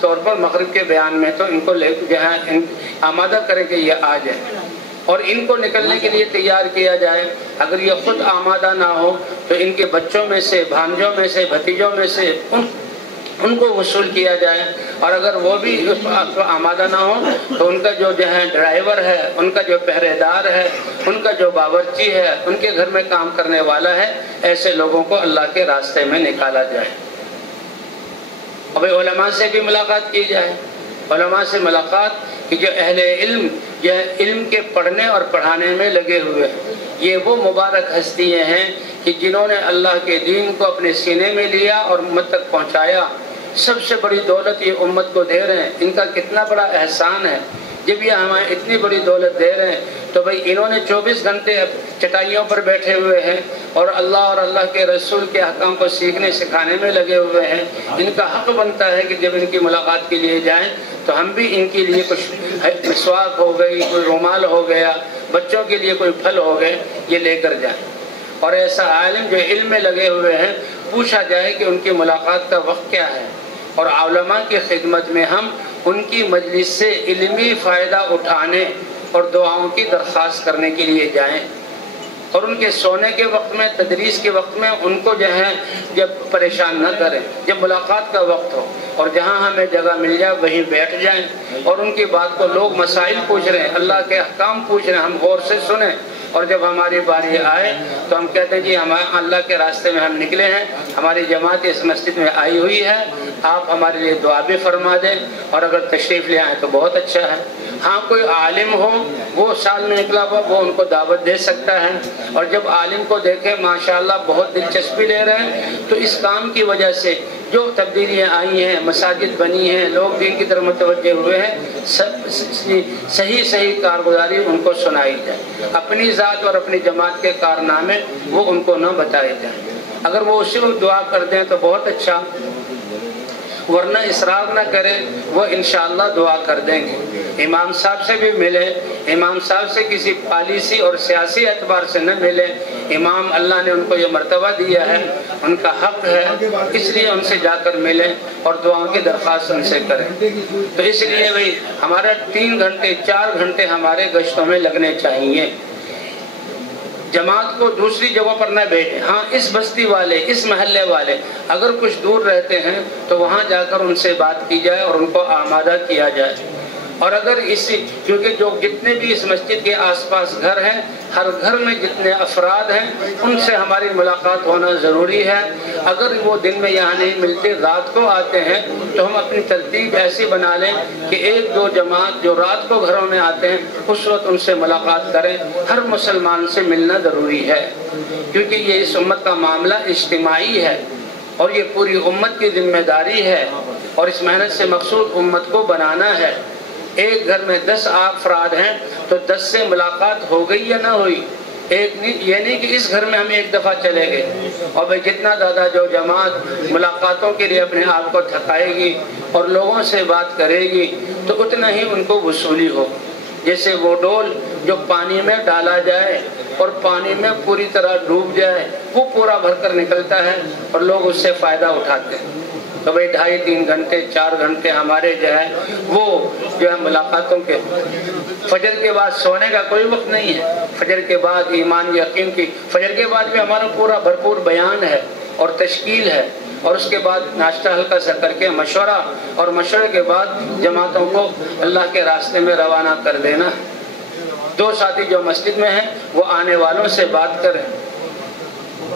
طور پر مغرب کے بیان میں تو ان کو جو ہے آمادہ کریں کہ یہ آ جائیں اور ان کو نکلنے کے لیے تیار کیا جائے. اگر یہ خود آمادہ نہ ہو تو ان کے بچوں میں سے، بھانجوں میں سے، بھتیجوں میں سے ان کو وصول کیا جائے. اور اگر وہ بھی آمادہ نہ ہو تو ان کا جو ہے ڈرائیور ہے، ان کا جو پہرے دار ہے، ان کا جو باورچی ہے، ان کے گھر میں کام کرنے والا ہے، ایسے لوگوں کو اللہ کے راستے میں نکالا جائے. اب علماء سے بھی ملاقات کی جائے. علماء سے ملاقات کہ جو اہل علم یا علم کے پڑھنے اور پڑھانے میں لگے ہوئے ہیں، یہ وہ مبارک ہستیاں ہیں کہ جنہوں نے اللہ کے دین کو اپنے سینے میں لیا اور امت تک پہنچایا. سب سے بڑی دولت یہ امت کو دے رہے ہیں. ان کا کتنا بڑا احسان ہے. جب یہ ہمیں اتنی بڑی دولت دے رہے ہیں تو بھائی انہوں نے 24 گھنٹے چٹائیوں پر بیٹھے ہوئے ہیں اور اللہ کے رسول کے احکام کو سیکھنے سکھانے میں لگے ہوئے ہیں. ان کا حق بنتا ہے کہ جب ان کی ملاقات کے لیے جائیں تو ہم بھی ان کے لیے کچھ مسواک ہو گئی، کوئی رومال ہو گیا، بچوں کے لیے کوئی پھل ہو گئے، یہ لے کر جائیں. اور ایسا عالم جو علم میں لگے ہوئے ہیں پوچھا جائے کہ ان کی ملاقات کا وقت کیا ہے. اور علماء کی خدمت میں ہم ان کی مجلس سے علمی فائدہ اٹھانے اور دعاؤں کی درخواست کرنے کے لیے جائیں. اور ان کے سونے کے وقت میں، تدریس کے وقت میں ان کو جو ہے جب پریشان نہ کریں. جب ملاقات کا وقت ہو اور جہاں ہمیں جگہ مل جائے وہیں بیٹھ جائیں اور ان کی بات کو، لوگ مسائل پوچھ رہے ہیں، اللہ کے احکام پوچھ رہے ہیں، ہم غور سے سنیں. اور جب ہماری باری آئے تو ہم کہتے ہیں جی ہم اللہ کے راستے میں ہم نکلے ہیں، ہماری جماعت اس مسجد میں آئی ہوئی ہے، آپ ہمارے لیے دعا بھی فرما دیں اور اگر تشریف لے آئیں تو بہت اچھا ہے. ہاں کوئی عالم ہو وہ سال میں نکلا ہوا، وہ ان کو دعوت دے سکتا ہے. اور جب عالم کو دیکھیں ماشاءاللہ بہت دلچسپی لے رہے ہیں تو اس کام کی وجہ سے جو تبدیلیاں آئی ہیں، مساجد بنی ہیں، لوگ دین کی طرف متوجہ ہوئے ہیں، صحیح کارگزاری ان کو سنائی جائے. اپنی ذات اور اپنی جماعت کے کارنامے وہ ان کو نہ بتائے جائیں. اگر وہ اسی وقت دعا کر دیں تو بہت اچھا، ورنہ اصرار نہ کریں، وہ انشاءاللہ دعا کر دیں گے. امام صاحب سے بھی ملے، امام صاحب سے کسی پالیسی اور سیاسی اعتبار سے نہ ملے. امام اللہ نے ان کو یہ مرتبہ دیا ہے، ان کا حق ہے، اس لیے ان سے جا کر ملیں اور دعاؤں کی درخواست ان سے کریں. تو اس لیے بھائی ہمارا 3 گھنٹے 4 گھنٹے ہمارے گشتوں میں لگنے چاہیے. جماعت کو دوسری جگہوں پر نہ بھیجیں. ہاں اس بستی والے، اس محلے والے اگر کچھ دور رہتے ہیں تو وہاں جا کر ان سے بات کی جائے اور ان کو آمادہ کیا جائے. اور اگر کیونکہ جو جتنے بھی اس مسجد کے آس پاس گھر ہیں، ہر گھر میں جتنے افراد ہیں ان سے ہماری ملاقات ہونا ضروری ہے. اگر وہ دن میں یہاں نہیں ملتے، رات کو آتے ہیں تو ہم اپنی ترتیب ایسی بنا لیں کہ 1-2 جماعت جو رات کو گھروں میں آتے ہیں اس وقت ان سے ملاقات کریں. ہر مسلمان سے ملنا ضروری ہے کیونکہ یہ اس امت کا معاملہ اجتماعی ہے اور یہ پوری امت کی ذمہ داری ہے اور اس محنت سے مقصود امت کو بنانا ہے. ایک گھر میں 10 افراد ہیں تو 10 سے ملاقات ہو گئی یا نہ ہوئی. یہ نہیں کہ اس گھر میں ہم ایک دفعہ چلے گئے اور بھائی جتنا زیادہ جو جماعت ملاقاتوں کے لیے اپنے آپ کو تھکائے گی اور لوگوں سے بات کرے گی تو اتنا ہی ان کو وصولی ہو. جیسے وہ ڈول جو پانی میں ڈالا جائے اور پانی میں پوری طرح ڈوب جائے، وہ پورا بھر کر نکلتا ہے اور لوگ اس سے فائدہ اٹھاتے ہیں. تو بھائی 2.5-3 گھنٹے 4 گھنٹے ہمارے جو ہے وہ جو ہے ملاقاتوں کے. فجر کے بعد سونے کا کوئی وقت نہیں ہے. فجر کے بعد ایمان یقین کی، فجر کے بعد بھی ہمارا پورا بھرپور بیان ہے اور تشکیل ہے. اور اس کے بعد ناشتہ ہلکا سا کر کے مشورہ، اور مشورے کے بعد جماعتوں کو اللہ کے راستے میں روانہ کر دینا. 2 ساتھی جو مسجد میں ہیں وہ آنے والوں سے بات کریں.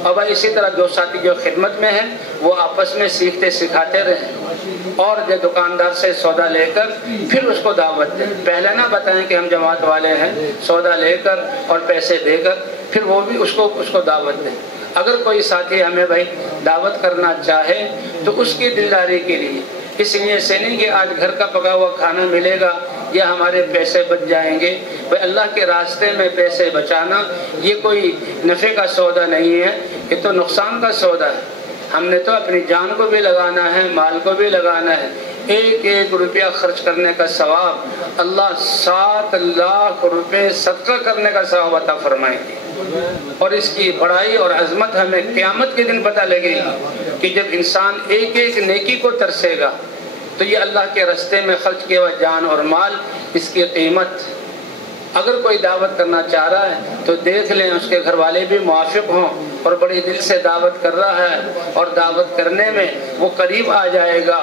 اور اسی طرح 2 ساتھی جو خدمت میں ہیں وہ آپس میں سیکھتے سکھاتے رہیں اور جو دکاندار سے سودا لے کر پھر اس کو دعوت دیں. پہلے نہ بتائیں کہ ہم جماعت والے ہیں، سودا لے کر اور پیسے دے کر پھر وہ بھی اس کو دعوت دیں. اگر کوئی ساتھی ہمیں بھائی دعوت کرنا چاہے تو اس کی دلداری کے لیے، اس لیے سے نہیں کہ آج گھر کا پکا ہوا کھانا ملے گا یا ہمارے پیسے بچ جائیں گے. بھائی اللہ کے راستے میں پیسے بچانا یہ کوئی نفع کا سودا نہیں ہے، یہ تو نقصان کا سودا ہے. ہم نے تو اپنی جان کو بھی لگانا ہے، مال کو بھی لگانا ہے. 1 روپیہ خرچ کرنے کا ثواب اللہ 7 لاکھ روپے صدقہ کرنے کا ثواب عطا فرمائیں گے. اور اس کی بڑائی اور عظمت ہمیں قیامت کے دن پتہ لگے گی کہ جب انسان ایک نیکی کو ترسے گا تو یہ اللہ کے راستے میں خرچ کیا ہوا جان اور مال، اس کی قیمت۔ اگر کوئی دعوت کرنا چاہ رہا ہے تو دیکھ لیں اس کے گھر والے بھی موافق ہوں اور بڑی دل سے دعوت کر رہا ہے اور دعوت کرنے میں وہ قریب آ جائے گا۔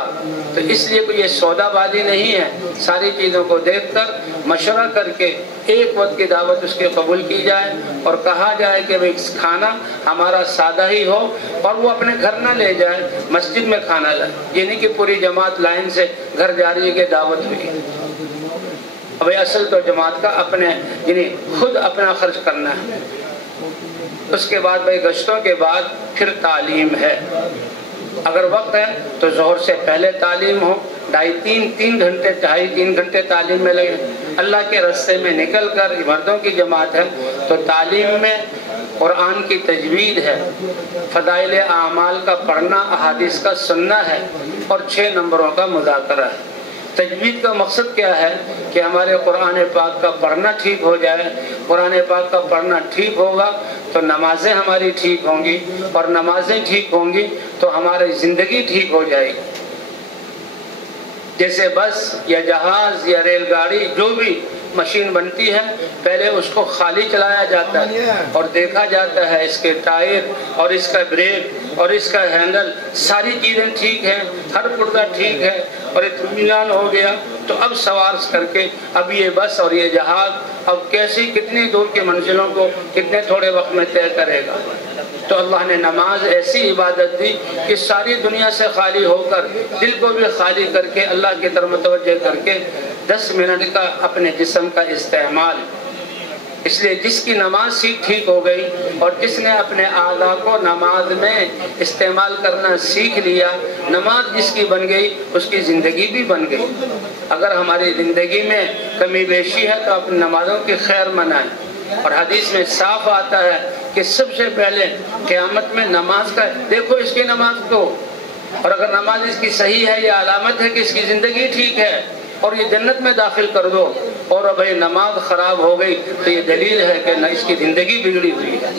تو اس لیے کوئی یہ سودا بازی نہیں ہے، ساری چیزوں کو دیکھ کر مشورہ کر کے ایک وقت کی دعوت اس کے قبول کی جائے اور کہا جائے کہ بھئی کھانا ہمارا سادہ ہی ہو، اور وہ اپنے گھر نہ لے جائے، مسجد میں کھانا لائے، یہ نہیں کہ پوری جماعت لائن سے گھر جا رہی ہے کہ دعوت ہوئی۔ اب اصل تو جماعت کا اپنے یعنی خود اپنا خرچ کرنا ہے۔ اس کے بعد بھائی گشتوں کے بعد پھر تعلیم ہے۔ اگر وقت ہے تو ظہر سے پہلے تعلیم ہو، تین گھنٹے تعلیم میں لگے۔ اللہ کے راستے میں نکل کر مردوں کی جماعت ہے تو تعلیم میں قرآن کی تجوید ہے، فضائل اعمال کا پڑھنا، احادیث کا سننا ہے، اور 6 نمبروں کا مذاکرہ ہے۔ تجوید کا مقصد کیا ہے کہ ہمارے قرآن پاک کا پڑھنا ٹھیک ہو جائے۔ قرآن پاک کا پڑھنا ٹھیک ہوگا تو نمازیں ہماری ٹھیک ہوں گی، اور نمازیں ٹھیک ہوں گی تو ہماری زندگی ٹھیک ہو جائے گی۔ جیسے بس یا جہاز یا ریل گاڑی جو بھی مشین بنتی ہے، پہلے اس کو خالی چلایا جاتا ہے اور دیکھا جاتا ہے اس کے ٹائر اور اس کا بریک اور اس کا ہینڈل، ساری چیزیں ٹھیک ہیں، ہر پردہ ٹھیک ہے اور اطمینان ہو گیا تو اب سوار کر کے اب یہ بس اور یہ جہاز اب کیسی کتنی دور کی منزلوں کو کتنے تھوڑے وقت میں طے کرے گا۔ تو اللہ نے نماز ایسی عبادت دی کہ ساری دنیا سے خالی ہو کر، دل کو بھی خالی کر کے، اللہ کی طرف متوجہ کر کے 10 منٹ کا اپنے جسم کا استعمال۔ اس لیے جس کی نماز ٹھیک ہو گئی اور جس نے اپنے اعضاء کو نماز میں استعمال کرنا سیکھ لیا، نماز جس کی بن گئی اس کی زندگی بھی بن گئی۔ اگر ہماری زندگی میں کمی بیشی ہے تو اپنی نمازوں کی خیر منائیں، اور حدیث میں صاف آتا ہے کہ سب سے پہلے قیامت میں نماز کا دیکھو اس کی نماز کو، اور اگر نماز اس کی صحیح ہے یہ علامت ہے کہ اس کی زندگی ٹھیک ہے اور یہ جنت میں داخل کر دو، اور اب نماز خراب ہو گئی تو یہ دلیل ہے کہ نہ اس کی زندگی بگڑی ہوئی ہے۔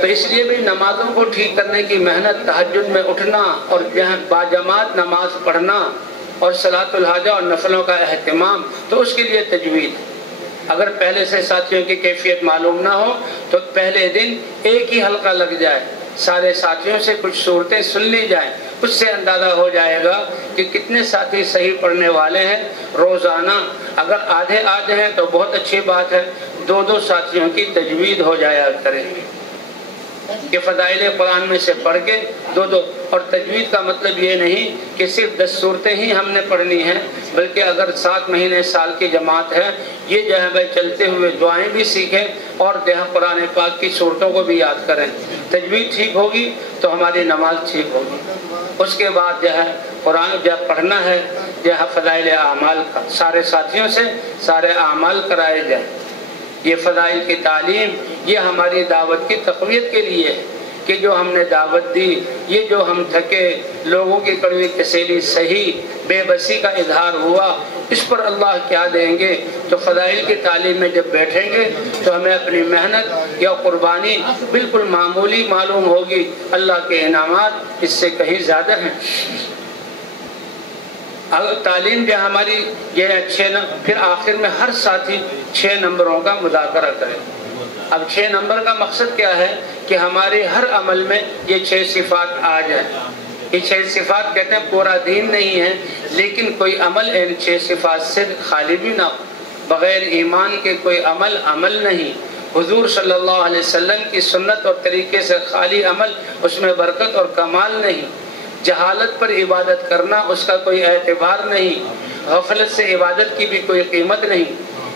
تو اس لیے بھی نمازوں کو ٹھیک کرنے کی محنت، تہجد میں اٹھنا اور باجماعت نماز پڑھنا اور صلاۃ الحاجہ اور نفلوں کا اہتمام، تو اس کے لیے تجوید۔ اگر پہلے سے ساتھیوں کی کیفیت معلوم نہ ہو تو پہلے دن ایک ہی حلقہ لگ جائے، سارے ساتھیوں سے کچھ صورتیں سن لی جائیں، اس سے اندازہ ہو جائے گا کہ کتنے ساتھی صحیح پڑھنے والے ہیں۔ روزانہ اگر آدھے ہیں تو بہت اچھی بات ہے، 2 ساتھیوں کی تجوید ہو جایا کریں کہ فضائل قرآن میں سے پڑھ کے 2 اور تجوید کا مطلب یہ نہیں کہ صرف 10 صورتیں ہی ہم نے پڑھنی ہیں، بلکہ اگر 7 مہینے سال کی جماعت ہے، یہ جو ہے بھائی چلتے ہوئے دعائیں بھی سیکھیں اور قرآن پاک کی صورتوں کو بھی یاد کریں۔ تجوید ٹھیک ہوگی تو ہماری نماز ٹھیک ہوگی۔ اس کے بعد جو ہے قرآن جب پڑھنا ہے، جو ہے فضائل اعمال کا سارے ساتھیوں سے سارے اعمال کرائے جائیں۔ یہ فضائل کی تعلیم یہ ہماری دعوت کی تقویت کے لیے ہے کہ جو ہم نے دعوت دی، یہ جو ہم تھکے، لوگوں کی کڑوی تسلی صحیح، بے بسی کا اظہار ہوا، اس پر اللہ کیا دیں گے؟ تو فضائل کی تعلیم میں جب بیٹھیں گے تو ہمیں اپنی محنت یا قربانی بالکل معمولی معلوم ہوگی، اللہ کے انعامات اس سے کہیں زیادہ ہیں۔ اگر تعلیم جو ہماری یہ اچھے پھر آخر میں ہر ساتھی 6 نمبروں کا مذاکرہ کرے۔ اب 6 نمبر کا مقصد کیا ہے کہ ہمارے ہر عمل میں یہ 6 صفات آ جائیں۔ یہ 6 صفات کہتے ہیں پورا دین نہیں ہے، لیکن کوئی عمل ان 6 صفات سے خالی بھی نہ ہو۔ بغیر ایمان کے کوئی عمل نہیں۔ حضور صلی اللہ علیہ وسلم کی سنت اور طریقے سے خالی عمل، اس میں برکت اور کمال نہیں۔ جہالت پر عبادت کرنا اس کا کوئی اعتبار نہیں، غفلت سے عبادت کی بھی کوئی قیمت نہیں۔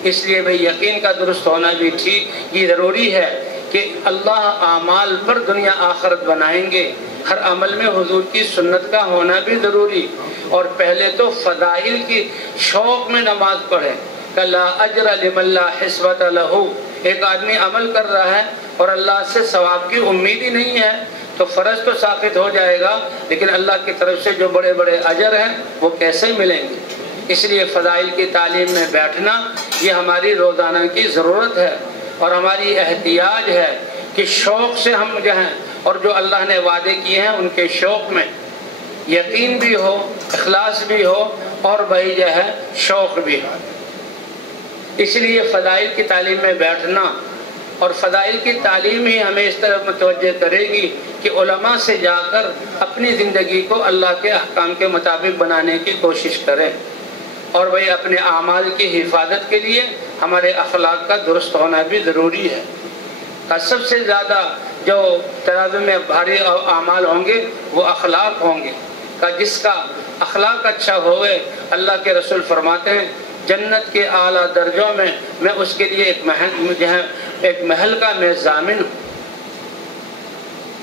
اس لیے بھئی یقین کا درست ہونا بھی ٹھیک یہ ضروری ہے کہ اللہ اعمال پر دنیا آخرت بنائیں گے، ہر عمل میں حضور کی سنت کا ہونا بھی ضروری۔ اور پہلے تو فضائل کی شوق میں نماز پڑھیں کہ لا اجر لمن لا حسبۃ لہ۔ ایک آدمی عمل کر رہا ہے اور اللہ سے ثواب کی امید ہی نہیں ہے تو فرض تو ساقط ہو جائے گا، لیکن اللہ کی طرف سے جو بڑے بڑے اجر ہیں وہ کیسے ملیں گے؟ اس لیے فضائل کی تعلیم میں بیٹھنا یہ ہماری روزانہ کی ضرورت ہے اور ہماری احتیاج ہے کہ شوق سے ہم جو ہیں اور جو اللہ نے وعدے کیے ہیں ان کے شوق میں یقین بھی ہو، اخلاص بھی ہو، اور بھائی جو ہے شوق بھی ہو۔ اس لیے فضائل کی تعلیم میں بیٹھنا، اور فضائل کی تعلیم ہی ہمیں اس طرح متوجہ کرے گی کہ علماء سے جا کر اپنی زندگی کو اللہ کے احکام کے مطابق بنانے کی کوشش کریں۔ اور بھائی اپنے اعمال کی حفاظت کے لیے ہمارے اخلاق کا درست ہونا بھی ضروری ہے۔ سب سے زیادہ جو ترازو میں بھاری اعمال ہوں گے وہ اخلاق ہوں گے، جس کا اخلاق اچھا ہوئے، اللہ کے رسول فرماتے ہیں جنت کے اعلیٰ درجوں میں میں اس کے لیے ایک محل کا میں ضامن ہوں۔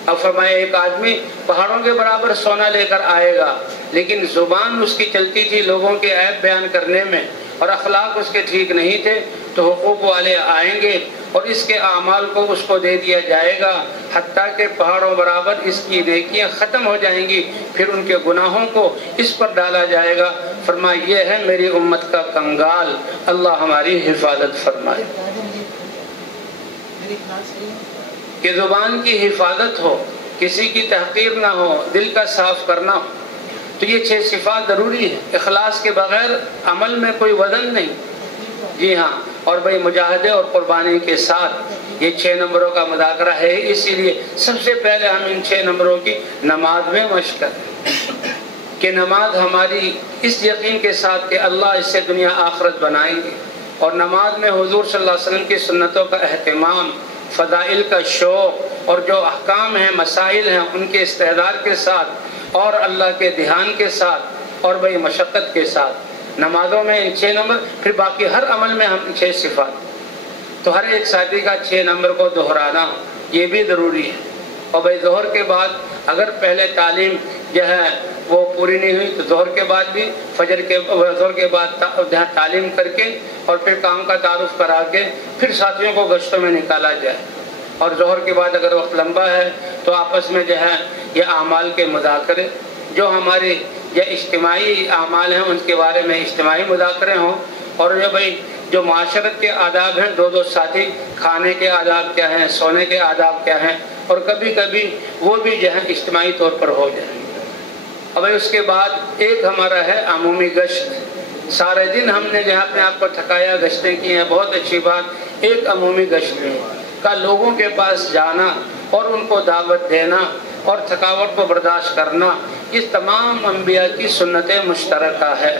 اب فرمایا ایک آدمی پہاڑوں کے برابر سونا لے کر آئے گا، لیکن زبان اس کی چلتی تھی لوگوں کے عیب بیان کرنے میں، اور اخلاق اس کے ٹھیک نہیں تھے، تو حقوق والے آئیں گے اور اس کے اعمال کو اس کو دے دیا جائے گا، حتیٰ کہ پہاڑوں برابر اس کی نیکیاں ختم ہو جائیں گی، پھر ان کے گناہوں کو اس پر ڈالا جائے گا۔ فرمایا یہ ہے میری امت کا کنگال، اللہ ہماری حفاظت فرمائے۔ کہ زبان کی حفاظت ہو، کسی کی تحقیر نہ ہو، دل کا صاف کرنا ہو، تو یہ 6 صفات ضروری ہے۔ اخلاص کے بغیر عمل میں کوئی وزن نہیں۔ جی ہاں، اور بھائی مجاہدے اور قربانی کے ساتھ یہ 6 نمبروں کا مذاکرہ ہے، اسی لیے سب سے پہلے ہم ان 6 نمبروں کی نماز میں مشق کریں کہ نماز ہماری اس یقین کے ساتھ کہ اللہ اس سے دنیا آخرت بنائیں گے، اور نماز میں حضور صلی اللہ علیہ وسلم کی سنتوں کا اہتمام، فضائل کا شوق، اور جو احکام ہیں مسائل ہیں ان کے استحضار کے ساتھ، اور اللہ کے دھیان کے ساتھ، اور بھئی مشقت کے ساتھ نمازوں میں ان 6 نمبر، پھر باقی ہر عمل میں ہم 6 صفات، تو ہر ایک ساتھی کا 6 نمبر کو دہرانا یہ بھی ضروری ہے۔ اور بھئی ظہر کے بعد اگر پہلے تعلیم جو ہے وہ پوری نہیں ہوئی تو ظہر کے بعد بھی ظہر کے بعد تعلیم کر کے اور پھر کام کا تعارف کرا کے پھر ساتھیوں کو گشتوں میں نکالا جائے، اور ظہر کے بعد اگر وقت لمبا ہے تو آپس میں جو ہے یہ اعمال کے مذاکرے، جو ہماری یہ اجتماعی اعمال ہیں ان کے بارے میں اجتماعی مذاکرے ہوں، اور جو معاشرت کے آداب ہیں، 2 ساتھی کھانے کے آداب کیا ہیں، سونے کے آداب کیا ہیں، اور کبھی کبھی وہ بھی جو ہے اجتماعی طور پر ہو جائیں۔ اب اس کے بعد ایک ہمارا ہے عمومی گشت، سارے دن ہم نے جہاں اپنے آپ کو تھکایا، گشتیں کی ہیں، بہت اچھی بات، ایک عمومی گشت کا لوگوں کے پاس جانا اور ان کو دعوت دینا اور تھکاوٹ کو برداشت کرنا، یہ تمام انبیاء کی سنت مشترکہ ہے۔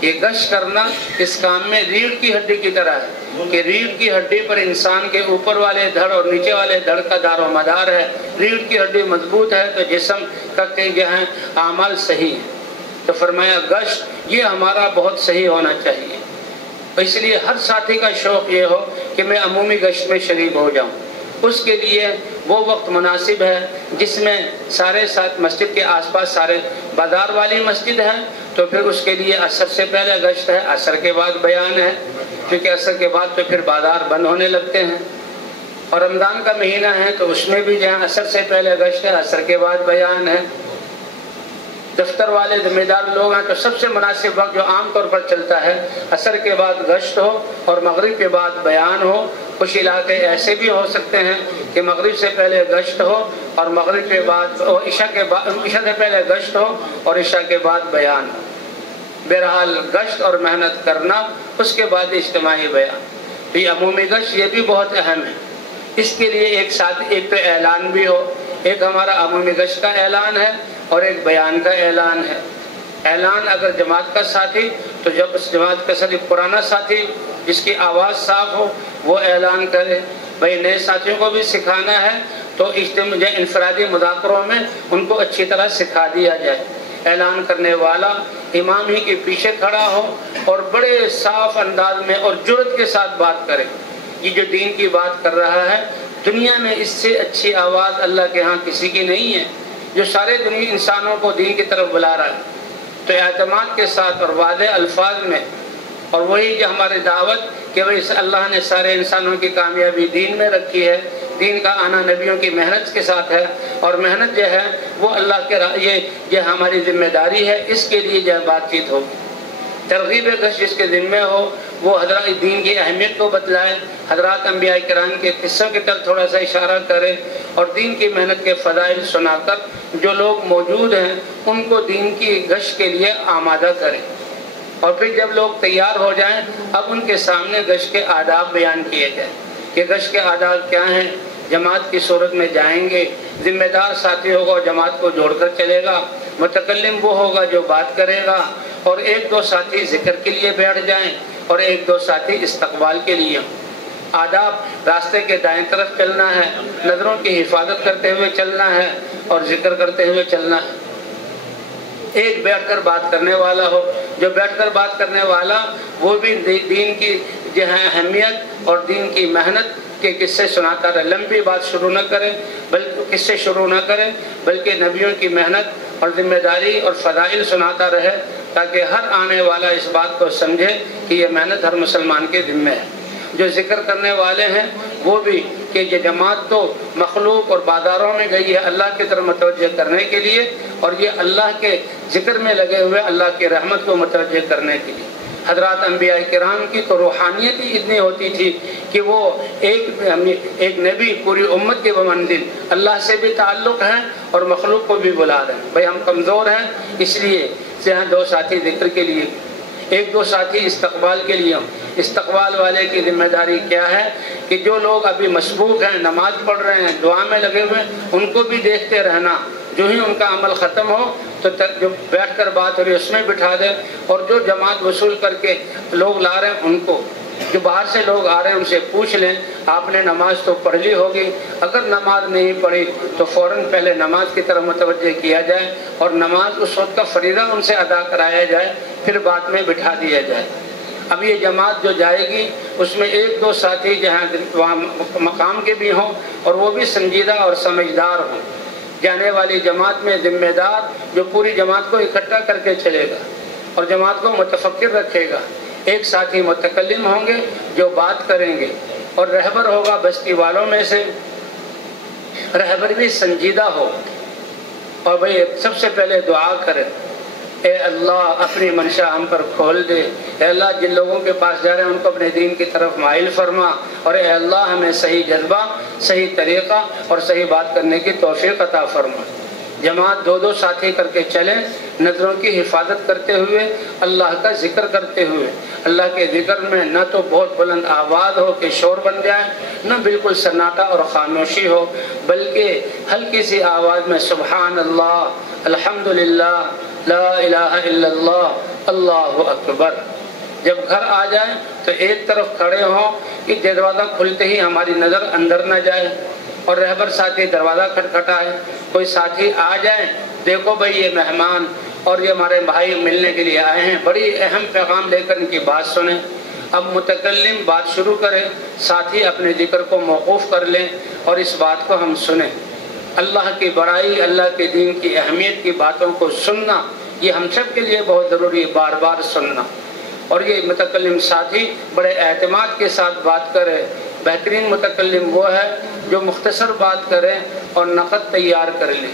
یہ گشت کرنا اس کام میں ریڑھ کی ہڈی کی طرح ہے کہ ریڑھ کی ہڈی پر انسان کے اوپر والے دھڑ اور نیچے والے دھڑ کا دار و مدار ہے۔ ریڑھ کی ہڈی مضبوط ہے تو جسم کا جو ہے اعمال صحیح ہے۔ تو فرمایا گشت یہ ہمارا بہت صحیح ہونا چاہیے، اس لیے ہر ساتھی کا شوق یہ ہو کہ میں عمومی گشت میں شریک ہو جاؤں۔ اس کے لیے وہ وقت مناسب ہے جس میں سارے ساتھ مسجد کے آس پاس سارے بازار والی مسجد ہے، تو پھر اس کے لیے عصر سے پہلے گشت ہے، عصر کے بعد بیان ہے، کیونکہ عصر کے بعد تو پھر بازار بند ہونے لگتے ہیں، اور رمضان کا مہینہ ہے تو اس میں بھی جہاں عصر سے پہلے گشت ہے، عصر کے بعد بیان ہے۔ دفتر والے ذمہ دار لوگ ہیں تو سب سے مناسب وقت جو عام طور پر چلتا ہے عصر کے بعد گشت ہو اور مغرب کے بعد بیان ہو۔ کچھ علاقے ایسے بھی ہو سکتے ہیں کہ مغرب سے پہلے گشت ہو اور مغرب کے بعد عشاء سے پہلے گشت ہو اور عشاء کے بعد بیان ہو۔ بہرحال گشت اور محنت کرنا، اس کے بعد اجتماعی بیان، یہ عمومی گشت یہ بھی بہت اہم ہے۔ اس کے لیے ایک تو اعلان بھی ہو، ایک ہمارا عمومی گشت کا اعلان ہے اور ایک بیان کا اعلان ہے۔ اعلان اگر جماعت کا ساتھی تو جب اس جماعت کا ساتھی پرانا ساتھی جس کی آواز صاف ہو وہ اعلان کرے، بھائی نئے ساتھیوں کو بھی سکھانا ہے تو انفرادی مذاکروں میں ان کو اچھی طرح سکھا دیا جائے۔ اعلان کرنے والا امام ہی کے پیچھے کھڑا ہو اور بڑے صاف انداز میں اور جرأت کے ساتھ بات کرے، یہ جو دین کی بات کر رہا ہے دنیا میں اس سے اچھی آواز اللہ کے ہاں کسی کی نہیں ہے، جو سارے دنیا انسانوں کو دین کی طرف بلا رہا ہے۔ تو اعتماد کے ساتھ اور واضح الفاظ میں، اور وہی جو ہماری دعوت کہ بھئی اللہ نے سارے انسانوں کی کامیابی دین میں رکھی ہے، دین کا آنا نبیوں کی محنت کے ساتھ ہے، اور محنت جو ہے وہ اللہ کے یہ ہماری ذمہ داری ہے، اس کے لیے جو بات چیت ہو۔ ترغیب گشت جس کے ذمہ ہو وہ حضرات دین کی اہمیت کو بتلائے، حضرات انبیاء کرام کے قصوں کی طرف تھوڑا سا اشارہ کرے، اور دین کی محنت کے فضائل سنا کر جو لوگ موجود ہیں ان کو دین کی گشت کے لیے آمادہ کرے۔ اور پھر جب لوگ تیار ہو جائیں اب ان کے سامنے گشت کے آداب بیان کیے جائیں کہ گشت کے آداب کیا ہیں۔ جماعت کی صورت میں جائیں گے، ذمہ دار ساتھی ہوگا اور جماعت کو جوڑ کر چلے گا، متکلم وہ ہوگا جو بات کرے گا، اور ایک دو ساتھی ذکر کے لیے بیٹھ جائیں اور ایک دو ساتھی استقبال کے لیے۔ آداب، راستے کے دائیں طرف چلنا ہے، نظروں کی حفاظت کرتے ہوئے چلنا ہے اور ذکر کرتے ہوئے چلنا ہے۔ ایک بیٹھ کر بات کرنے والا ہو، جو بیٹھ کر بات کرنے والا وہ بھی دین کی جو ہے اہمیت اور دین کی محنت کے قصے سناتا رہے، لمبی بات شروع نہ کرے بلکہ قصے شروع نہ کرے، بلکہ نبیوں کی محنت اور ذمہ داری اور فضائل سناتا رہے، تاکہ ہر آنے والا اس بات کو سمجھے کہ یہ محنت ہر مسلمان کے ذمہ ہے۔ جو ذکر کرنے والے ہیں وہ بھی کہ یہ جماعت تو مخلوق اور بازاروں میں گئی ہے اللہ کی طرف متوجہ کرنے کے لیے، اور یہ اللہ کے ذکر میں لگے ہوئے اللہ کی رحمت کو متوجہ کرنے کے لیے۔ حضرات انبیاء کرام کی تو روحانیت ہی اتنی ہوتی تھی کہ وہ ایک نبی پوری امت کے بمنزل اللہ سے بھی تعلق ہے اور مخلوق کو بھی بلا رہے ہیں۔ بھائی ہم کمزور ہیں، اس لیے دو ساتھی ذکر کے لیے، ایک دو ساتھی استقبال کے لیے۔ استقبال والے کی ذمہ داری کیا ہے کہ جو لوگ ابھی مشغول ہیں، نماز پڑھ رہے ہیں، دعا میں لگے ہوئے ہیں، ان کو بھی دیکھتے رہنا، جو ہی ان کا عمل ختم ہو تو جو بیٹھ کر بات ہو رہی ہے اس میں بٹھا دیں، اور جو جماعت وصول کر کے لوگ لا رہے ہیں ان کو، جو باہر سے لوگ آ رہے ہیں ان سے پوچھ لیں آپ نے نماز تو پڑھ لی ہوگی، اگر نماز نہیں پڑھی تو فوراً پہلے نماز کی طرف متوجہ کیا جائے اور نماز اس وقت کا فریضہ ان سے ادا کرایا جائے، پھر بعد میں بٹھا دیا جائے۔ اب یہ جماعت جو جائے گی اس میں ایک دو ساتھی جہاں وہاں مقام کے بھی ہوں اور وہ بھی سنجیدہ اور سمجھدار ہوں۔ جانے والی جماعت میں ذمہ دار جو پوری جماعت کو اکٹھا کر کے چلے گا اور جماعت کو متفکر رکھے گا۔ ایک ساتھی متکلم ہوں گے جو بات کریں گے، اور رہبر ہوگا بستی والوں میں سے، رہبر بھی سنجیدہ ہو، اور بھئی سب سے پہلے دعا کرے، اے اللہ اپنی منشا ہم پر کھول دے، اے اللہ جن لوگوں کے پاس جا رہے ہیں ان کو اپنے دین کی طرف مائل فرما، اور اے اللہ ہمیں صحیح جذبہ، صحیح طریقہ اور صحیح بات کرنے کی توفیق عطا فرما۔ جماعت دو دو ساتھی کر کے چلیں، نظروں کی حفاظت کرتے ہوئے، اللہ کا ذکر کرتے ہوئے۔ اللہ کے ذکر میں نہ تو بہت بلند آواز ہو کہ شور بن جائے، نہ بالکل سناٹا اور خاموشی ہو، بلکہ ہلکی سی آواز میں سبحان اللہ، الحمدللہ، لا الہ الا اللہ، اللہ اکبر۔ جب گھر آ جائیں تو ایک طرف کھڑے ہوں کہ دروازہ کھلتے ہی ہماری نظر اندر نہ جائے، اور رہبر ساتھی دروازہ کھٹکھٹائے، کوئی ساتھی آ جائیں، دیکھو بھئی یہ مہمان اور یہ ہمارے بھائی ملنے کے لیے آئے ہیں، بڑی اہم پیغام لے کر ان کی بات سنیں۔ اب متکلم بات شروع کرے، ساتھی اپنے ذکر کو موقوف کر لیں اور اس بات کو ہم سنیں۔ اللہ کی بڑائی، اللہ کے دین کی اہمیت کی باتوں کو سننا یہ ہم سب کے لیے بہت ضروری ہے، بار بار سننا۔ اور یہ متکلم ساتھی بڑے اعتماد کے ساتھ بات کرے۔ بہترین متکلم وہ ہے جو مختصر بات کرے اور نقد تیار کر لے۔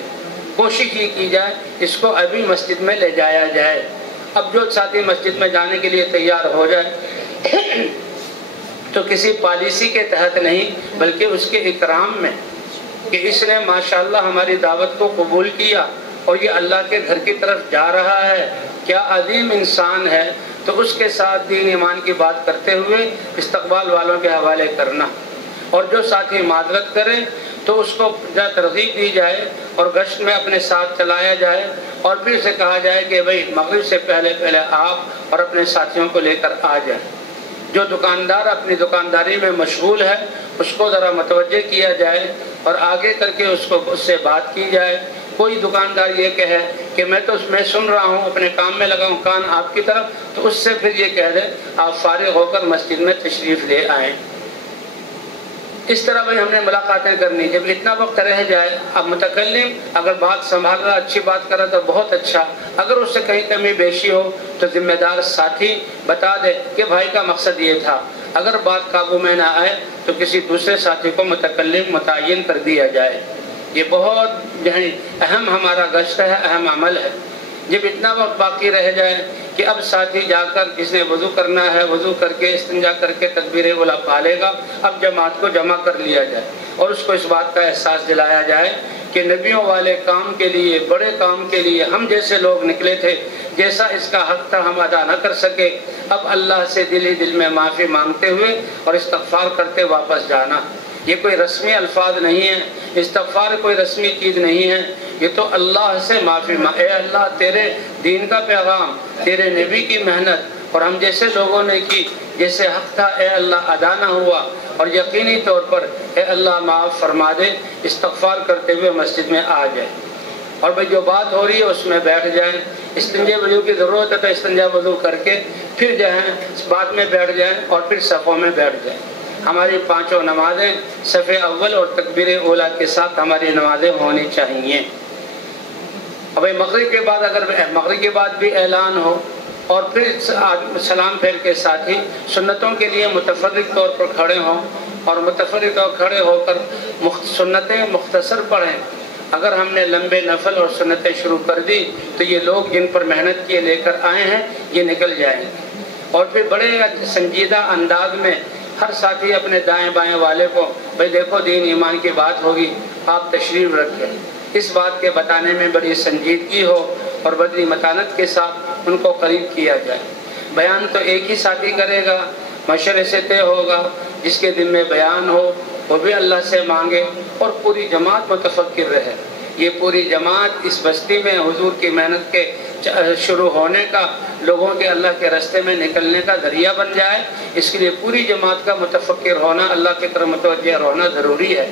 کوشش یہ کی جائے اس کو ابھی مسجد میں لے جایا جائے۔ اب جو ساتھی مسجد میں جانے کے لیے تیار ہو جائے تو کسی پالیسی کے تحت نہیں بلکہ اس کے اکرام میں، کہ اس نے ماشاءاللہ ہماری دعوت کو قبول کیا اور یہ اللہ کے گھر کی طرف جا رہا ہے، کیا عظیم انسان ہے، تو اس کے ساتھ دین ایمان کی بات کرتے ہوئے استقبال والوں کے حوالے کرنا۔ اور جو ساتھی معذرت کرے تو اس کو ترغیب دی جائے اور گشت میں اپنے ساتھ چلایا جائے، اور پھر سے کہا جائے کہ بھئی مغرب سے پہلے آپ اور اپنے ساتھیوں کو لے کر آ جائیں۔ جو دکاندار اپنی دکانداری میں مشغول ہے اس کو ذرا متوجہ کیا جائے اور آگے کر کے اس سے بات کی جائے۔ کوئی دکاندار یہ کہے کہ میں سن رہا ہوں، اپنے کام میں لگا ہوں، کان آپ کی طرف، تو اس سے پھر یہ کہہ دے آپ فارغ ہو کر مسجد میں تشریف لے آئیں۔ اس طرح بھائی ہم نے ملاقاتیں کرنی۔ جب اتنا وقت رہ جائے، اب متکلم اگر بات سنبھال رہا، اچھی بات کر رہا تو بہت اچھا، اگر اس سے کہیں کمی بیشی ہو تو ذمہ دار ساتھی بتا دے کہ بھائی کا مقصد یہ تھا۔ اگر بات قابو میں نہ آئے تو کسی دوسرے ساتھی کو متکلم متعین کر دیا جائے۔ یہ بہت اہم ہمارا گشت ہے، اہم عمل ہے۔ جب اتنا وقت باقی رہ جائے کہ اب ساتھی جا کر جس نے وضو کرنا ہے وضو کر کے استنجا کر کے تکبیر اولیٰ پالے گا، اب جماعت کو جمع کر لیا جائے اور اس کو اس بات کا احساس دلایا جائے کہ نبیوں والے کام کے لیے، بڑے کام کے لیے ہم جیسے لوگ نکلے تھے، جیسا اس کا حق تھا ہم ادا نہ کر سکے، اب اللہ سے دل ہی دل میں معافی مانگتے ہوئے اور استغفار کرتے واپس جانا۔ یہ کوئی رسمی الفاظ نہیں ہے، استغفار کوئی رسمی چیز نہیں ہے، یہ تو اللہ سے معافی اے اللہ تیرے دین کا پیغام، تیرے نبی کی محنت اور ہم جیسے لوگوں نے کی، جیسے حق تھا اے اللہ ادا نہ ہوا، اور یقینی طور پر اے اللہ معاف فرما دے، استغفار کرتے ہوئے مسجد میں آ جائے اور بھئی جو بات ہو رہی ہے اس میں بیٹھ جائیں۔ استنجا وضو کی ضرورت ہے تو استنجا وضو کر کے پھر جو ہے اس بات میں بیٹھ جائیں اور پھر صفوں میں بیٹھ جائیں۔ ہماری پانچوں نمازیں صف اول اور تکبیر اولیٰ کے ساتھ ہماری نمازیں ہونی چاہیے۔ اب مغرب کے بعد اگر مغرب کے بعد بھی اعلان ہو اور پھر سلام پھیر کے ساتھ ہی سنتوں کے لیے متفرق طور پر کھڑے ہوں اور متفرق طور کھڑے ہو کر سنتیں مختصر پڑھیں۔ اگر ہم نے لمبے نفل اور سنتیں شروع کر دی تو یہ لوگ جن پر محنت کیے لے کر آئے ہیں یہ نکل جائیں گے، اور پھر بڑے سنجیدہ انداز میں ہر ساتھی اپنے دائیں بائیں والے کو بھئی دیکھو دین ایمان کی بات ہوگی، آپ تشریف رکھیں، اس بات کے بتانے میں بڑی سنجیدگی ہو اور بڑی متانت کے ساتھ ان کو قریب کیا جائے۔ بیان تو ایک ہی ساتھی کرے گا، مشورے سے طے ہوگا، جس کے دل میں بیان ہو وہ بھی اللہ سے مانگے اور پوری جماعت متفکر رہے۔ یہ پوری جماعت اس بستی میں حضور کی محنت کے شروع ہونے کا، لوگوں کے اللہ کے راستے میں نکلنے کا ذریعہ بن جائے، اس کے لیے پوری جماعت کا متفکر ہونا، اللہ کی طرف متوجہ ہونا ضروری ہے۔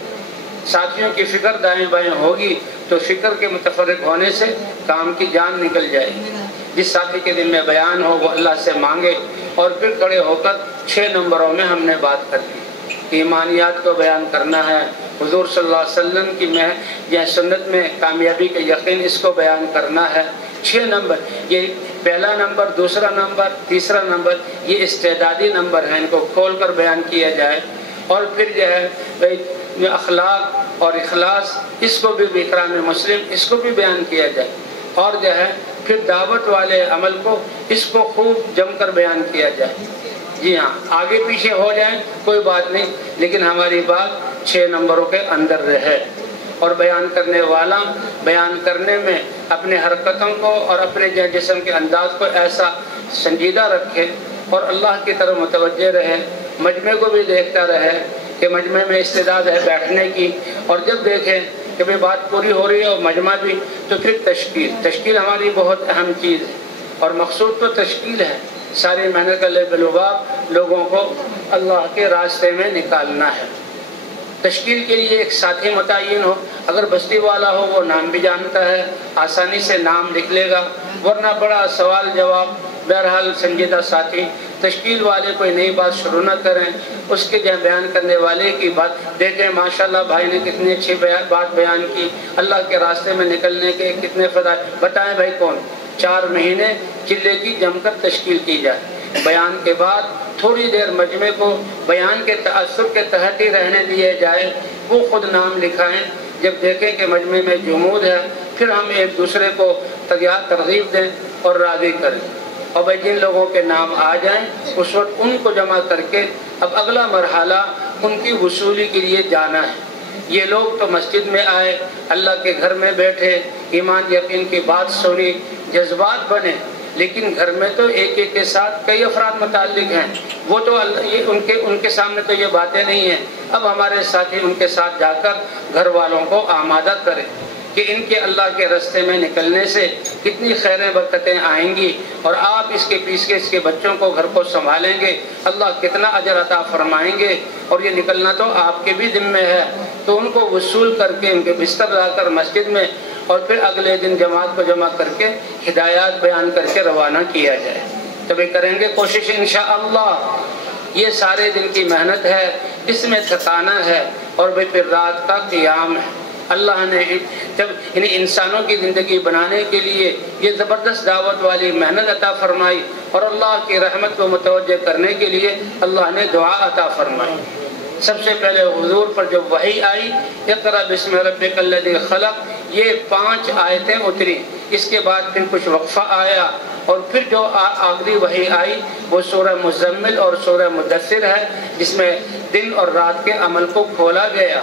ساتھیوں کی فکر دائیں بائیں ہوگی تو فکر کے متفرق ہونے سے کام کی جان نکل جائے گی۔ جس ساتھی کے دل میں بیان ہو وہ اللہ سے مانگے اور پھر کھڑے ہو کر 6 نمبروں میں ہم نے بات کر دی۔ ایمانیات کو بیان کرنا ہے، حضور صلی اللہ علیہ وسلم کی یہ سنت میں کامیابی کے یقین اس کو بیان کرنا ہے۔ 6 نمبر، یہ پہلا نمبر، دوسرا نمبر، تیسرا نمبر، یہ استعدادی نمبر ہیں، ان کو کھول کر بیان کیا جائے۔ اور پھر جو ہے اخلاق اور اخلاص، اس کو بھی اکرام مسلم، اس کو بھی بیان کیا جائے، اور جو ہے پھر دعوت والے عمل کو، اس کو خوب جم کر بیان کیا جائے۔ جی ہاں، آگے پیچھے ہو جائیں کوئی بات نہیں، لیکن ہماری بات 6 نمبروں کے اندر رہے، اور بیان کرنے والا بیان کرنے میں اپنے حرکتوں کو اور اپنے جسم کے انداز کو ایسا سنجیدہ رکھے اور اللہ کی طرف متوجہ رہے، مجمع کو بھی دیکھتا رہے کہ مجمع میں استعداد ہے بیٹھنے کی، اور جب دیکھیں کہ بھئی بات پوری ہو رہی ہے اور مجمع بھی، تو پھر تشکیل ہماری بہت اہم چیز ہے، اور مقصود تو تشکیل ہے، ساری محنت کا لباب لوگوں کو اللہ کے راستے میں نکالنا ہے۔ تشکیل کے لیے ایک ساتھی متعین ہو، اگر بستی والا ہو وہ نام بھی جانتا ہے، آسانی سے نام لکھ لے گا، ورنہ بڑا سوال جواب، بہرحال سنجیدہ ساتھی۔ تشکیل والے کوئی نئی بات شروع نہ کریں، اس کے بیان کرنے والے کی بات دیکھیں، ماشاءاللہ بھائی نے کتنی اچھی بات بیان کی، اللہ کے راستے میں نکلنے کے کتنے فضائل، بتائیں بھائی کون؟ 4 مہینے چلے کی جم کر تشکیل کی جائے، بیان کے بعد تھوڑی دیر مجمع کو بیان کے تأثر کے تحت ہی رہنے دیے جائے، وہ خود نام لکھائیں، جب دیکھیں کہ مجمع میں جمود ہے پھر ہم ایک دوسرے کو ترغیب دیں اور راضی کریں، اور بھائی جن لوگوں کے نام آ جائیں اس وقت ان کو جمع کر کے اب اگلا مرحلہ ان کی وصولی کے لیے جانا ہے۔ یہ لوگ تو مسجد میں آئے، اللہ کے گھر میں بیٹھے، ایمان یقین کی بات سنی، جذبات بنے، لیکن گھر میں تو ایک ایک کے ساتھ کئی افراد متعلق ہیں، وہ تو ان کے سامنے تو یہ باتیں نہیں ہیں۔ اب ہمارے ساتھی ان کے ساتھ جا کر گھر والوں کو آمادہ کریں کہ ان کے اللہ کے راستے میں نکلنے سے کتنی خیریں برکتیں آئیں گی، اور آپ اس کے پیچھے اس کے بچوں کو گھر کو سنبھالیں گے، اللہ کتنا اجر عطا فرمائیں گے، اور یہ نکلنا تو آپ کے بھی ذمہ ہے۔ تو ان کو وصول کر کے ان کے بستر لا کر مسجد میں، اور پھر اگلے دن جماعت کو جمع کر کے ہدایات بیان کر کے روانہ کیا جائے۔ تبھی کریں گے کوشش انشاءاللہ۔ یہ سارے دن کی محنت ہے، اس میں تھکانا ہے، اور پھر رات کا قیام ہے۔ اللہ نے جب انسانوں کی زندگی بنانے کے لیے یہ زبردست دعوت والی محنت عطا فرمائی، اور اللہ کی رحمت کو متوجہ کرنے کے لیے اللہ نے دعا عطا فرمائی۔ سب سے پہلے حضور پر جب وحی آئی، اقرأ بسم ربک الذی خلق، یہ 5 آیتیں اتری، اس کے بعد پھر کچھ وقفہ آیا، اور پھر جو آخری وحی آئی وہ سورہ مزمل اور سورہ مدثر ہے، جس میں دن اور رات کے عمل کو کھولا گیا۔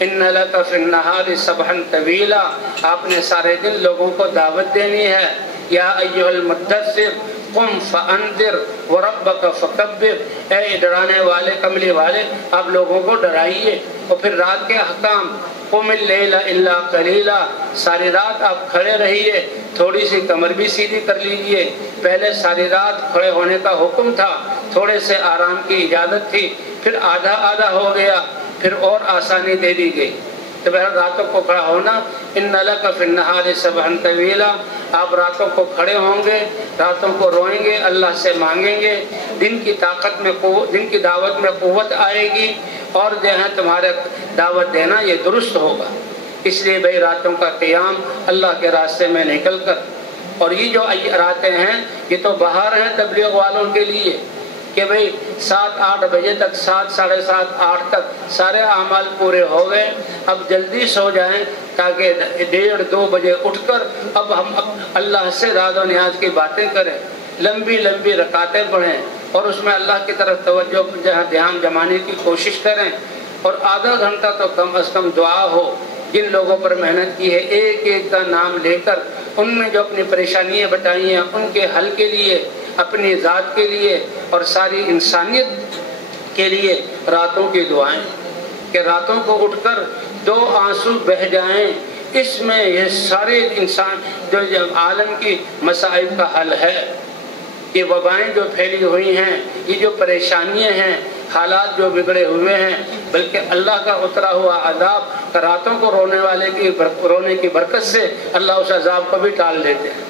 ان لک فی النہار سبحا طویلا، آپ نے سارے دن لوگوں کو دعوت دینی ہے۔ یا ایھا المدثر قم فانذر وربک فکبر، اے ڈرانے والے کملی والے آپ لوگوں کو ڈرائیے۔ اور پھر رات کے احکام، قم اللیل الا قلیلا، ساری رات آپ کھڑے رہیے، تھوڑی سی کمر بھی سیدھی کر لیجئے۔ پہلے ساری رات کھڑے ہونے کا حکم تھا، تھوڑے سے آرام کی اجازت تھی، پھر آدھا آدھا ہو گیا، پھر اور آسانی دے دی گئی۔ تو بہرحال راتوں کو کھڑا ہونا، ان لک فی النہار سبحا طویلا، آپ راتوں کو کھڑے ہوں گے، راتوں کو روئیں گے، اللہ سے مانگیں گے، دن کی طاقت میں دن کی دعوت میں قوت آئے گی، اور جو ہے تمہارے دعوت دینا یہ درست ہوگا۔ اس لیے بھائی راتوں کا قیام اللہ کے راستے میں نکل کر، اور یہ جو راتیں ہیں یہ تو بہار ہیں تبلیغ والوں کے لیے کہ بھئی 7-8 بجے تک، 7 ساڑھے 7 8 تک سارے اعمال پورے ہو گئے، اب جلدی سو جائیں تاکہ 1:30-2 بجے اٹھ کر اب ہم اللہ سے راز و نیاز کی باتیں کریں، لمبی لمبی رکعتیں پڑھیں، اور اس میں اللہ کی طرف توجہ دھیان جمانے کی کوشش کریں، اور آدھا گھنٹہ تو کم از کم دعا ہو۔ جن لوگوں پر محنت کی ہے ایک ایک کا نام لے کر ان میں جو اپنی پریشانیاں بتائی ہیں ان کے حل کے لیے، اپنی ذات کے لیے اور ساری انسانیت کے لیے راتوں کی دعائیں، کہ راتوں کو اٹھ کر 2 آنسو بہہ جائیں، اس میں یہ سارے انسان جو عالم کی مصائب کا حل ہے۔ یہ وبائیں جو پھیلی ہوئی ہیں، یہ جو پریشانیاں ہیں، حالات جو بگڑے ہوئے ہیں، بلکہ اللہ کا اترا ہوا عذاب، راتوں کو رونے کی برکت سے اللہ اس عذاب کو بھی ٹال دیتے ہیں۔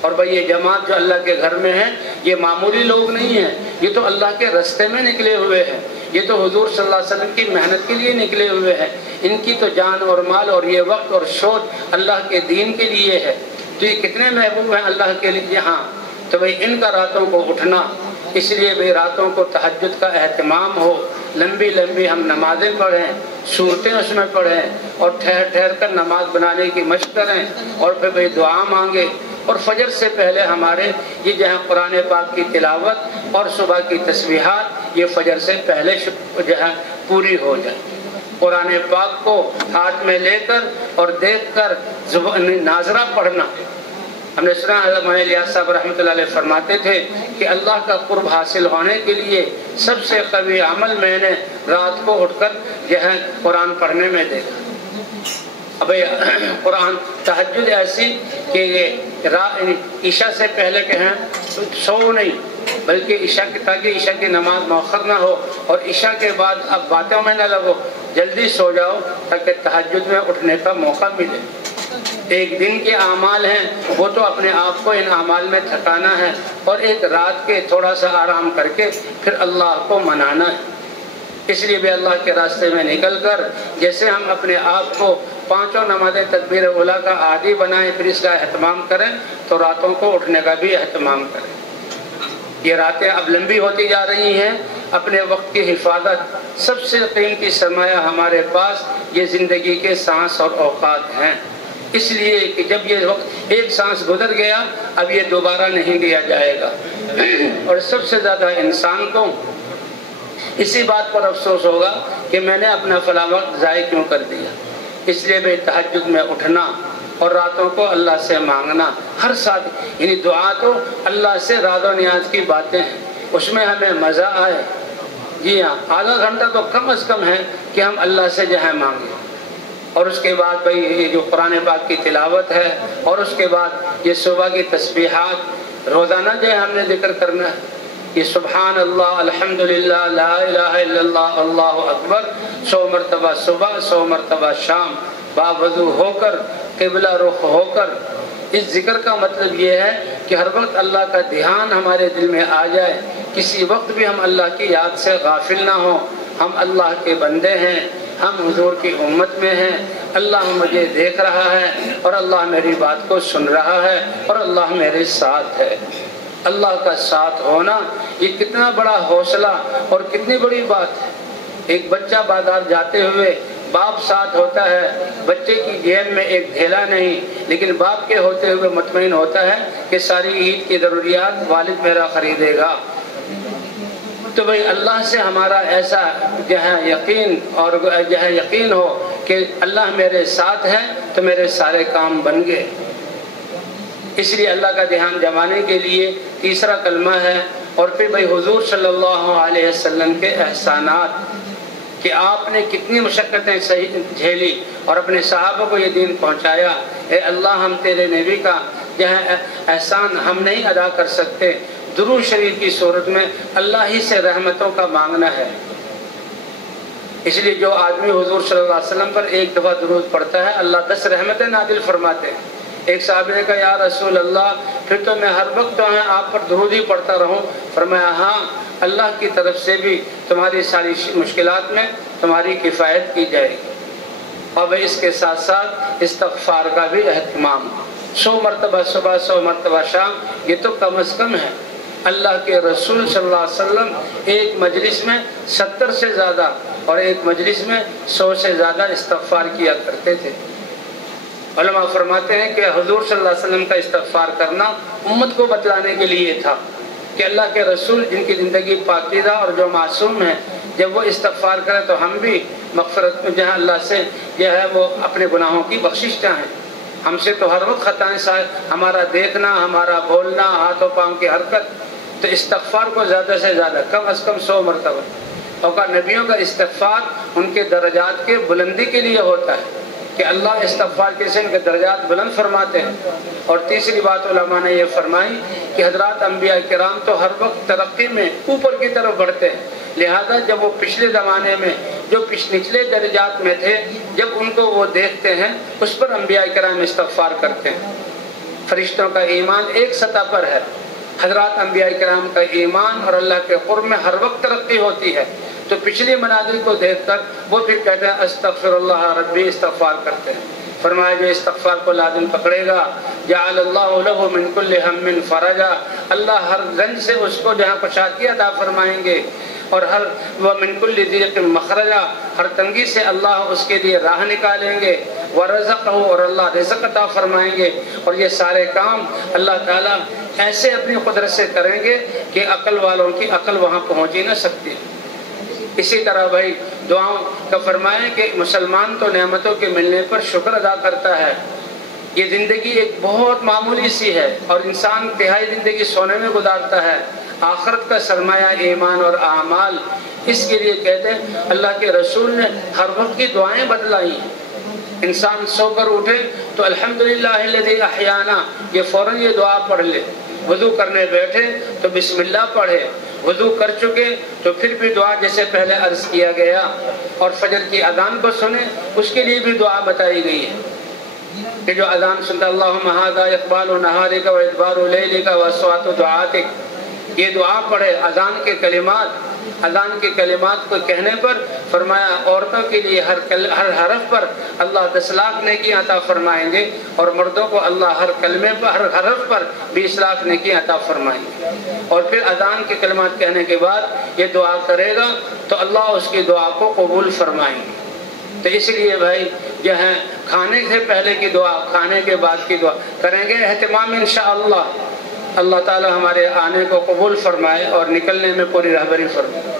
اور بھئی یہ جماعت جو اللہ کے گھر میں ہے یہ معمولی لوگ نہیں ہیں، یہ تو اللہ کے رستے میں نکلے ہوئے ہیں، یہ تو حضور صلی اللہ علیہ وسلم کی محنت کے لیے نکلے ہوئے ہیں، ان کی تو جان اور مال اور یہ وقت اور شوق اللہ کے دین کے لیے ہے۔ تو یہ کتنے محبوب ہیں اللہ کے لیے۔ ہاں تو بھئی ان کا راتوں کو اٹھنا، اس لیے بھئی راتوں کو تہجد کا اہتمام ہو، لمبی لمبی ہم نمازیں پڑھیں، سورتیں اس میں پڑھیں، اور ٹھہر ٹھہر کر نماز بنانے کی مشق کریں، اور پھر بھئی دعا مانگیں، اور فجر سے پہلے ہمارے یہ جو ہے قرآن پاک کی تلاوت اور صبح کی تسبیحات یہ فجر سے پہلے جو ہے پوری ہو جائے۔ قرآن پاک کو ہاتھ میں لے کر اور دیکھ کر ناظرہ پڑھنا۔ ہم نے سنا حضرت مولانا الیاس صاحب رحمۃ اللہ علیہ فرماتے تھے کہ اللہ کا قرب حاصل ہونے کے لیے سب سے قوی عمل میں نے رات کو اٹھ کر جو ہے قرآن پڑھنے میں دیکھا۔ اب قرآن تہجد ایسی کہ عشاء سے پہلے کہیں سو نہیں، بلکہ عشاء تاکہ عشاء کی نماز مؤخر نہ ہو، اور عشاء کے بعد اب باتوں میں نہ لگو، جلدی سو جاؤ تاکہ تہجد میں اٹھنے کا موقع ملے۔ ایک دن کے اعمال ہیں وہ تو اپنے آپ کو ان اعمال میں تھکانا ہے، اور ایک رات کے تھوڑا سا آرام کر کے پھر اللہ کو منانا ہے۔ اس لیے بھی اللہ کے راستے میں نکل کر جیسے ہم اپنے آپ کو 5 نمازیں تکبیر اولیٰ کا عادی بنائیں، پھر اس کا اہتمام کریں، تو راتوں کو اٹھنے کا بھی اہتمام کریں۔ یہ راتیں اب لمبی ہوتی جا رہی ہیں، اپنے وقت کی حفاظت، سب سے قیمتی سرمایہ ہمارے پاس یہ زندگی کے سانس اور اوقات ہیں، اس لیے کہ جب یہ وقت ایک سانس گزر گیا اب یہ دوبارہ نہیں دیا جائے گا، اور سب سے زیادہ انسان کو اسی بات پر افسوس ہوگا کہ میں نے اپنا فلاں وقت ضائع کیوں کر دیا۔ اس لیے بھی تہجد میں اٹھنا اور راتوں کو اللہ سے مانگنا، ہر ساتھ یعنی دعا تو اللہ سے راز و نیاز کی باتیں ہیں، اس میں ہمیں مزہ آئے۔ جی ہاں، آدھا گھنٹہ تو کم از کم ہے کہ ہم اللہ سے جو ہے مانگیں، اور اس کے بعد بھئی یہ جو قرآن پاک کی تلاوت ہے، اور اس کے بعد یہ صبح کی تسبیحات روزانہ جو ہے ہم نے ذکر کرنا ہے، یہ سبحان اللہ، الحمدللہ، لا الہ الا اللہ، اللہ اکبر 100 مرتبہ صبح، 100 مرتبہ شام، باوضو ہو کر، قبلہ رخ ہو کر۔ اس ذکر کا مطلب یہ ہے کہ ہر وقت اللہ کا دھیان ہمارے دل میں آ جائے، کسی وقت بھی ہم اللہ کی یاد سے غافل نہ ہوں۔ ہم اللہ کے بندے ہیں، ہم حضور کی امت میں ہیں، اللہ مجھے دیکھ رہا ہے، اور اللہ میری بات کو سن رہا ہے، اور اللہ میرے ساتھ ہے۔ اللہ کا ساتھ ہونا یہ کتنا بڑا حوصلہ اور کتنی بڑی بات ہے۔ ایک بچہ بازار جاتے ہوئے باپ ساتھ ہوتا ہے، بچے کی جیب میں ایک ڈھیلا نہیں، لیکن باپ کے ہوتے ہوئے مطمئن ہوتا ہے کہ ساری عید کی ضروریات والد میرا خریدے گا۔ تو بھئی اللہ سے ہمارا ایسا یقین ہو کہ اللہ میرے ساتھ ہے تو میرے سارے کام بن گئے۔ اس لیے اللہ کا دھیان جمانے کے لیے تیسرا کلمہ ہے۔ اور پھر بھئی حضور صلی اللہ علیہ وسلم کے احسانات کہ آپ نے کتنی مشقتیں جھیلی اور اپنے صحابہ کو یہ دین پہنچایا۔ اے اللہ ہم تیرے نبی کا احسان ہم نہیں ادا کر سکتے، درود شریف کی صورت میں اللہ ہی سے رحمتوں کا مانگنا ہے۔ اس لیے جو آدمی حضور صلی اللہ علیہ وسلم پر ایک دفعہ درود پڑھتا ہے اللہ 10 رحمتیں نازل فرماتے ہیں۔ ایک صحابی نے کہا یا رسول اللہ پھر تو میں ہر وقت تو آپ پر درود ہی پڑھتا رہوں۔ فرمایا ہاں، اللہ کی طرف سے بھی تمہاری ساری مشکلات میں تمہاری کفایت کی جائے گی۔ اور اس کے ساتھ ساتھ استغفار کا بھی اہتمام، 100 مرتبہ صبح 100 مرتبہ شام، یہ تو کم از کم ہے۔ اللہ کے رسول صلی اللہ علیہ وسلم ایک مجلس میں 70 سے زیادہ اور ایک مجلس میں 100 سے زیادہ استغفار کیا کرتے تھے۔ علماء فرماتے ہیں کہ حضور صلی اللہ علیہ وسلم کا استغفار کرنا امت کو بتلانے کے لیے تھا کہ اللہ کے رسول جن کی زندگی پاکیزہ اور جو معصوم ہیں جب وہ استغفار کریں تو ہم بھی مغفرت میں جہاں اللہ سے وہ اپنے گناہوں کی بخشش چاہیں۔ ہم سے تو ہر وقت خطائیں، ہمارا دیکھنا، ہمارا بولنا، ہاتھوں پاؤں کی حرکت، تو استغفار کو زیادہ سے زیادہ کم از کم 100 مرتبہ۔ اور نبیوں کا استغفار ان کے درجات کے بلندی کے لیے ہوتا ہے کہ اللہ استغفار کے سے ان کے درجات بلند فرماتے ہیں۔ اور تیسری بات علماء نے یہ فرمائی کہ حضرات انبیاء کرام تو ہر وقت ترقی میں اوپر کی طرف بڑھتے ہیں، لہذا جب وہ پچھلے زمانے میں جو نچلے درجات میں تھے جب ان کو وہ دیکھتے ہیں اس پر انبیاء کرام استغفار کرتے ہیں۔ فرشتوں کا ایمان ایک سطح پر ہے، حضرات انبیاء کرام کا ایمان اور اللہ کے قرب میں ہر وقت ترقی ہوتی ہے، تو پچھلی منازل کو دیکھ کر وہ پھر کہتے ہیں استغفر اللہ ربی، استغفار کرتے ہیں۔ فرمایا جو استغفار کو لازم پکڑے گا جعل اللہ لہ من کل ہم فرجا، اللہ ہر رنج سے اس کو جہاں کشادگی عطا فرمائیں گے، اور ہر ومن کل ضیق مخرجا، ہر تنگی سے اللہ اس کے لیے راہ نکالیں گے، ورزقہ، اور اللہ رزق عطا فرمائیں گے۔ اور یہ سارے کام اللہ تعالیٰ ایسے اپنی قدرت سے کریں گے کہ عقل والوں کی عقل وہاں پہنچ ہی نہ سکتی۔ اسی طرح بھائی دعاؤں کا فرمائے کہ مسلمان تو نعمتوں کے ملنے پر شکر ادا کرتا ہے۔ یہ زندگی ایک بہت معمولی سی ہے اور انسان تہائی زندگی سونے میں گزارتا ہے۔ آخرت کا سرمایہ ایمان اور اعمال، اس کے لیے کہتے ہیں اللہ کے رسول نے ہر وقت کی دعائیں بدلائی ہیں۔ انسان سو کر اٹھے تو الحمدللہ الذی احیانا، یہ فوراً یہ دعا پڑھ لے۔ وضو کرنے بیٹھے تو بسم اللہ پڑھے، وضو کر چکے تو پھر بھی دعا جیسے پہلے عرض کیا گیا، اور فجر کی اذان کو سنے اس کے لیے بھی دعا بتائی گئی ہے کہ جو اذان سنتا اللہم ھذا اقبال نہارک و ادبار لیلک و اصوات دعاتک، یہ دعا پڑھے۔ اذان کے کلمات کو کہنے پر فرمایا عورتوں کے لیے ہر حرف پر اللہ 10 لاکھ نیکی عطا فرمائیں گے، اور مردوں کو اللہ ہر کلمے پر ہر حرف پر 20 لاکھ نیکی عطا فرمائیں گے۔ اور پھر اذان کے کلمات کہنے کے بعد یہ دعا کرے گا تو اللہ اس کی دعا کو قبول فرمائیں گے۔ تو اس لیے بھائی جو ہے کھانے سے پہلے کی دعا، کھانے کے بعد کی دعا کریں گے اہتمام انشاءاللہ۔ اللہ تعالی ہمارے آنے کو قبول فرمائے اور نکلنے میں پوری رہبری فرمائے۔